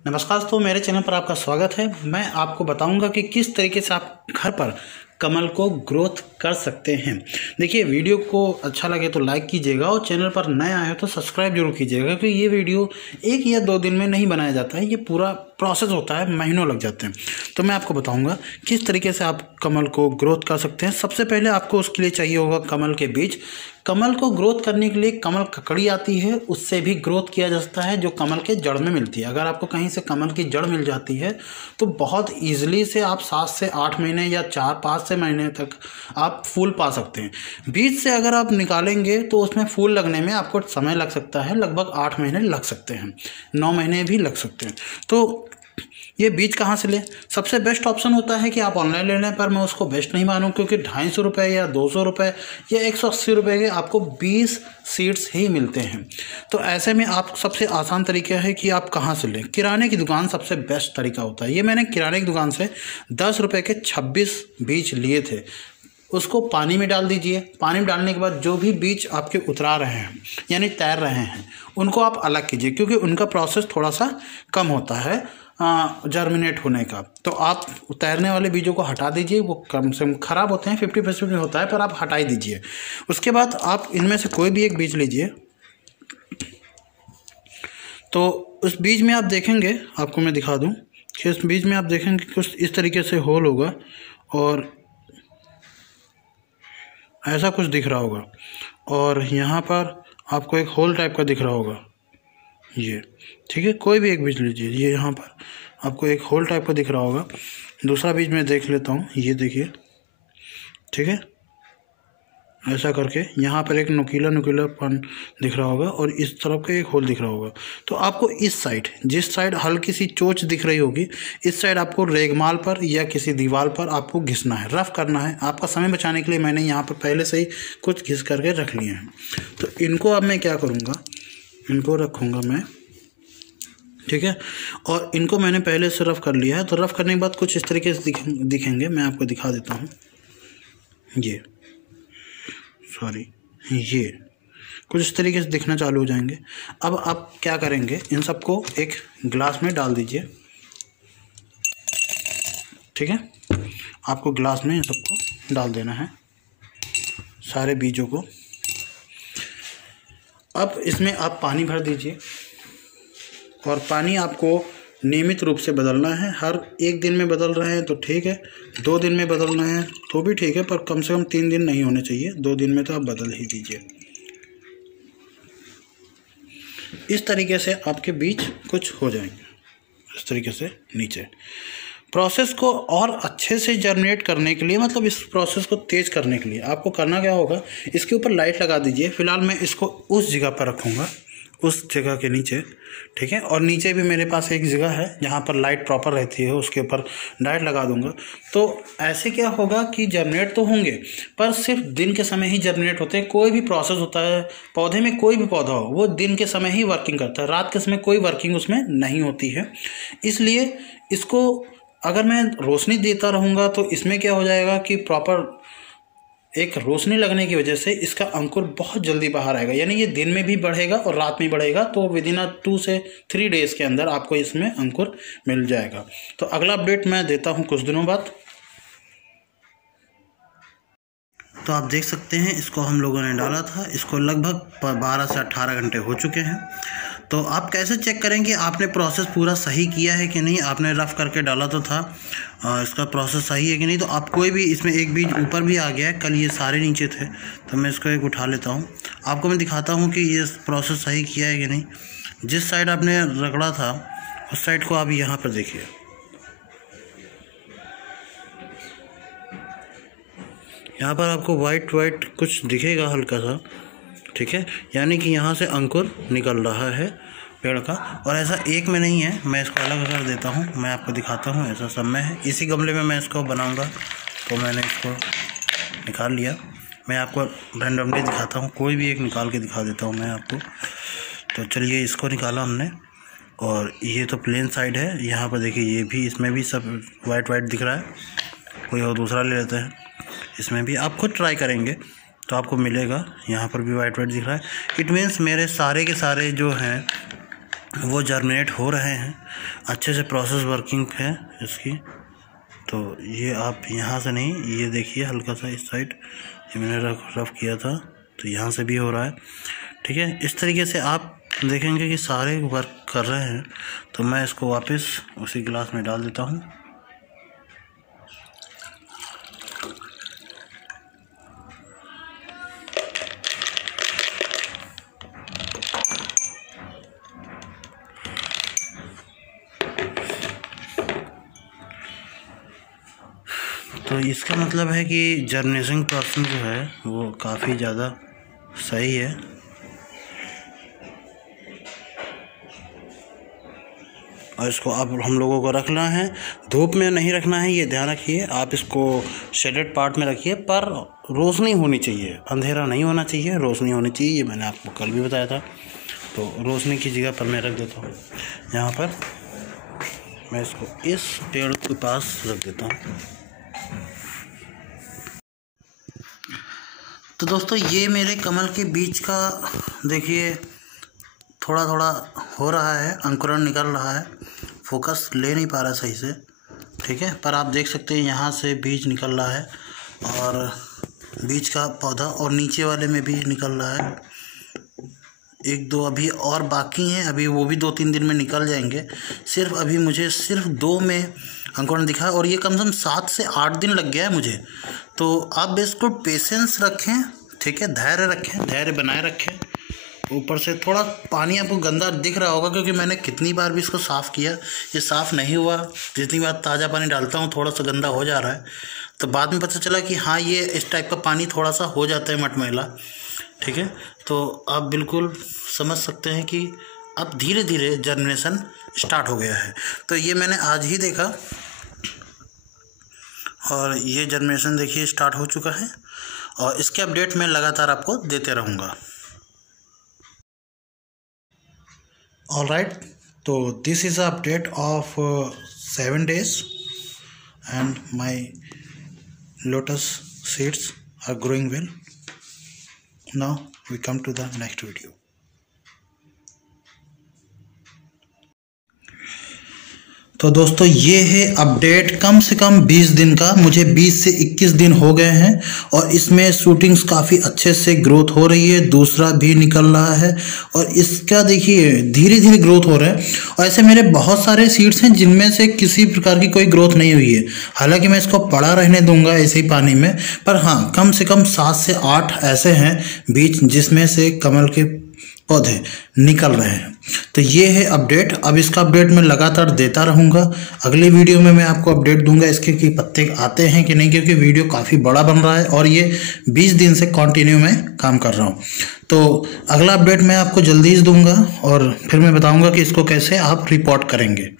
नमस्कार दोस्तों, मेरे चैनल पर आपका स्वागत है। मैं आपको बताऊंगा कि किस तरीके से आप घर पर कमल को ग्रोथ कर सकते हैं। देखिए, वीडियो को अच्छा लगे तो लाइक कीजिएगा और चैनल पर नए आए हो तो सब्सक्राइब जरूर कीजिएगा, क्योंकि ये वीडियो 1 या 2 दिन में नहीं बनाया जाता है। ये पूरा प्रोसेस होता है, महीनों लग जाते हैं। तो मैं आपको बताऊंगा किस तरीके से आप कमल को ग्रोथ कर सकते हैं। सबसे पहले आपको उसके लिए चाहिए होगा कमल के बीज। कमल को ग्रोथ करने के लिए कमल ककड़ी आती है, उससे भी ग्रोथ किया जा सकता है, जो कमल के जड़ में मिलती है। अगर आपको कहीं से कमल की जड़ मिल जाती है तो बहुत ईजिली से आप 7 से 8 महीने या 4-5 से महीने तक आप फूल पा सकते हैं। बीज से अगर आप निकालेंगे तो उसमें फूल लगने में आपको समय लग सकता है, लगभग 8 महीने लग सकते हैं, 9 महीने भी लग सकते हैं। तो ये बीज कहाँ से लें? सबसे बेस्ट ऑप्शन होता है कि आप ऑनलाइन ले लें, पर मैं उसको बेस्ट नहीं मानूँ, क्योंकि 250 रुपये या 200 रुपये या 180 रुपये के आपको 20 सीड्स ही मिलते हैं। तो ऐसे में आप सबसे आसान तरीका है कि आप कहाँ से लें। किराने की दुकान सबसे बेस्ट तरीका होता है। ये मैंने किराने की दुकान से 10 रुपये के 26 बीज लिए थे। उसको पानी में डाल दीजिए। पानी में डालने के बाद जो भी बीज आपके उतरा रहे हैं यानी तैर रहे हैं, उनको आप अलग कीजिए, क्योंकि उनका प्रोसेस थोड़ा सा कम होता है जर्मिनेट होने का। तो आप तैरने वाले बीजों को हटा दीजिए। वो कम से कम ख़राब होते हैं, 50% होता है, पर आप हटा ही दीजिए। उसके बाद आप इनमें से कोई भी एक बीज लीजिए। तो उस बीज में आप देखेंगे, आपको मैं दिखा दूं कि उस बीज में आप देखेंगे कुछ इस तरीके से होल होगा और ऐसा कुछ दिख रहा होगा, और यहाँ पर आपको एक होल टाइप का दिख रहा होगा। ये ठीक है, कोई भी एक बीज लीजिए। ये यहाँ पर आपको एक होल टाइप का दिख रहा होगा। दूसरा बीज मैं देख लेता हूँ, ये देखिए, ठीक है, ऐसा करके यहाँ पर एक नुकीलापन दिख रहा होगा और इस तरफ का एक होल दिख रहा होगा। तो आपको इस साइड, जिस साइड हल्की सी चोंच दिख रही होगी, इस साइड आपको रेगमाल पर या किसी दीवार पर आपको घिसना है, रफ करना है। आपका समय बचाने के लिए मैंने यहाँ पर पहले से ही कुछ घिस करके रख लिए हैं। तो इनको अब मैं क्या करूँगा, इनको रखूँगा मैं, ठीक है, और इनको मैंने पहले से रफ़ कर लिया है। तो रफ़ करने के बाद कुछ इस तरीके से दिखेंगे। मैं आपको दिखा देता हूँ। ये कुछ इस तरीके से दिखना चालू हो जाएंगे। अब आप क्या करेंगे, इन सबको एक गिलास में डाल दीजिए, ठीक है। आपको गिलास में इन सबको डाल देना है, सारे बीजों को। अब इसमें आप पानी भर दीजिए, और पानी आपको नियमित रूप से बदलना है। हर 1 दिन में बदल रहे हैं तो ठीक है, 2 दिन में बदल रहे हैं तो भी ठीक है, पर कम से कम 3 दिन नहीं होने चाहिए। 2 दिन में तो आप बदल ही दीजिए। इस तरीके से आपके बीज कुछ हो जाएंगे, इस तरीके से नीचे। प्रोसेस को और अच्छे से जर्मिनेट करने के लिए, मतलब इस प्रोसेस को तेज करने के लिए आपको करना क्या होगा, इसके ऊपर लाइट लगा दीजिए। फिलहाल मैं इसको उस जगह पर रखूँगा, उस जगह के नीचे, ठीक है। और नीचे भी मेरे पास एक जगह है जहाँ पर लाइट प्रॉपर रहती है, उसके ऊपर लाइट लगा दूंगा। तो ऐसे क्या होगा कि जर्मिनेट तो होंगे, पर सिर्फ दिन के समय ही जर्मिनेट होते हैं। कोई भी प्रोसेस होता है पौधे में, कोई भी पौधा हो, वो दिन के समय ही वर्किंग करता है, रात के समय कोई वर्किंग उसमें नहीं होती है। इसलिए इसको अगर मैं रोशनी देता रहूँगा तो इसमें क्या हो जाएगा कि प्रॉपर एक रोशनी लगने की वजह से इसका अंकुर बहुत जल्दी बाहर आएगा। यानी ये दिन में भी बढ़ेगा और रात में बढ़ेगा। तो विदिन 2 से 3 डेज़ के अंदर आपको इसमें अंकुर मिल जाएगा। तो अगला अपडेट मैं देता हूँ कुछ दिनों बाद। तो आप देख सकते हैं, इसको हम लोगों ने डाला था, इसको लगभग 12 से 18 घंटे हो चुके हैं। तो आप कैसे चेक करें कि आपने प्रोसेस पूरा सही किया है कि नहीं। आपने रफ़ करके डाला तो था, इसका प्रोसेस सही है कि नहीं। तो आप कोई भी, इसमें एक बीज ऊपर भी आ गया है, कल ये सारे नीचे थे, तो मैं इसको एक उठा लेता हूँ। आपको मैं दिखाता हूँ कि ये प्रोसेस सही किया है कि नहीं। जिस साइड आपने रगड़ा था उस साइड को आप यहाँ पर देखिए, यहाँ पर आपको वाइट कुछ दिखेगा हल्का सा, ठीक है। यानी कि यहाँ से अंकुर निकल रहा है पेड़ का। और ऐसा एक में नहीं है, मैं इसको अलग कर देता हूँ, मैं आपको दिखाता हूँ। ऐसा सब में है, इसी गमले में मैं इसको बनाऊँगा, तो मैंने इसको निकाल लिया। मैं आपको रैंडमली दिखाता हूँ, कोई भी एक निकाल के दिखा देता हूँ मैं आपको। तो चलिए, इसको निकाला हमने, और ये तो प्लेन साइड है। यहाँ पर देखिए, ये भी, इसमें भी सब वाइट दिख रहा है। कोई और दूसरा ले लेते हैं, इसमें भी आप खुद ट्राई करेंगे तो आपको मिलेगा। यहाँ पर भी वाइट दिख रहा है। इट मीन्स मेरे सारे के सारे जो हैं वो जर्मिनेट हो रहे हैं, अच्छे से प्रोसेस वर्किंग है इसकी। तो ये आप यहाँ से नहीं, ये देखिए हल्का सा इस साइड ये मैंने रफ किया था, तो यहाँ से भी हो रहा है। ठीक है, इस तरीके से आप देखेंगे कि सारे वर्क कर रहे हैं। तो मैं इसको वापस उसी गिलास में डाल देता हूँ। तो इसका मतलब है कि जर्मिनेशन प्रोसेस जो है वो काफ़ी ज़्यादा सही है। और इसको अब हम लोगों को रखना है, धूप में नहीं रखना है, ये ध्यान रखिए। आप इसको शेडेड पार्ट में रखिए, पर रोशनी होनी चाहिए, अंधेरा नहीं होना चाहिए, रोशनी होनी चाहिए। ये मैंने आपको कल भी बताया था। तो रोशनी की जगह पर मैं रख देता हूँ यहाँ पर। मैं इसको इस पेड़ के पास रख देता हूँ। तो दोस्तों ये मेरे कमल के बीज का देखिए थोड़ा थोड़ा हो रहा है, अंकुरण निकल रहा है, फोकस ले नहीं पा रहा सही से। ठीक है, पर आप देख सकते हैं यहाँ से बीज निकल रहा है और बीज का पौधा, और नीचे वाले में भी निकल रहा है। एक दो अभी और बाकी हैं, अभी वो भी 2-3 दिन में निकल जाएंगे। सिर्फ अभी मुझे सिर्फ 2 में अंकुरण दिखा, और ये कम से कम 7 से 8 दिन लग गया है मुझे। तो आप इसको पेशेंस रखें, ठीक है, धैर्य रखें, धैर्य बनाए रखें। ऊपर से थोड़ा पानी आपको गंदा दिख रहा होगा, क्योंकि मैंने कितनी बार भी इसको साफ़ किया, ये साफ़ नहीं हुआ। जितनी बार ताज़ा पानी डालता हूँ थोड़ा सा गंदा हो जा रहा है। तो बाद में पता चला कि हाँ ये इस टाइप का पानी थोड़ा सा हो जाता है मटमैला। ठीक है, तो आप बिल्कुल समझ सकते हैं कि अब धीरे धीरे जर्मिनेशन स्टार्ट हो गया है। तो ये मैंने आज ही देखा, और ये जर्मिनेशन देखिए स्टार्ट हो चुका है, और इसके अपडेट मैं लगातार आपको देते रहूँगा। ऑल राइट, तो this is a update of 7 days and my lotus seeds are growing well. Now we come to the next video. तो दोस्तों ये है अपडेट कम से कम 20 दिन का। मुझे 20 से 21 दिन हो गए हैं, और इसमें शूटिंग्स काफ़ी अच्छे से ग्रोथ हो रही है, दूसरा भी निकल रहा है, और इसका देखिए धीरे धीरे ग्रोथ हो रहा है। और ऐसे मेरे बहुत सारे सीड्स हैं जिनमें से किसी प्रकार की कोई ग्रोथ नहीं हुई है। हालांकि मैं इसको पड़ा रहने दूंगा ऐसे ही पानी में, पर हाँ कम से कम 7 से 8 ऐसे हैं बीज जिसमें से कमल के पौधे निकल रहे हैं। तो ये है अपडेट। अब इसका अपडेट मैं लगातार देता रहूँगा। अगले वीडियो में मैं आपको अपडेट दूंगा इसके कि पत्ते आते हैं कि नहीं, क्योंकि वीडियो काफ़ी बड़ा बन रहा है और ये 20 दिन से कंटिन्यू मैं काम कर रहा हूँ। तो अगला अपडेट मैं आपको जल्दी ही दूंगा, और फिर मैं बताऊँगा कि इसको कैसे आप रिपोर्ट करेंगे।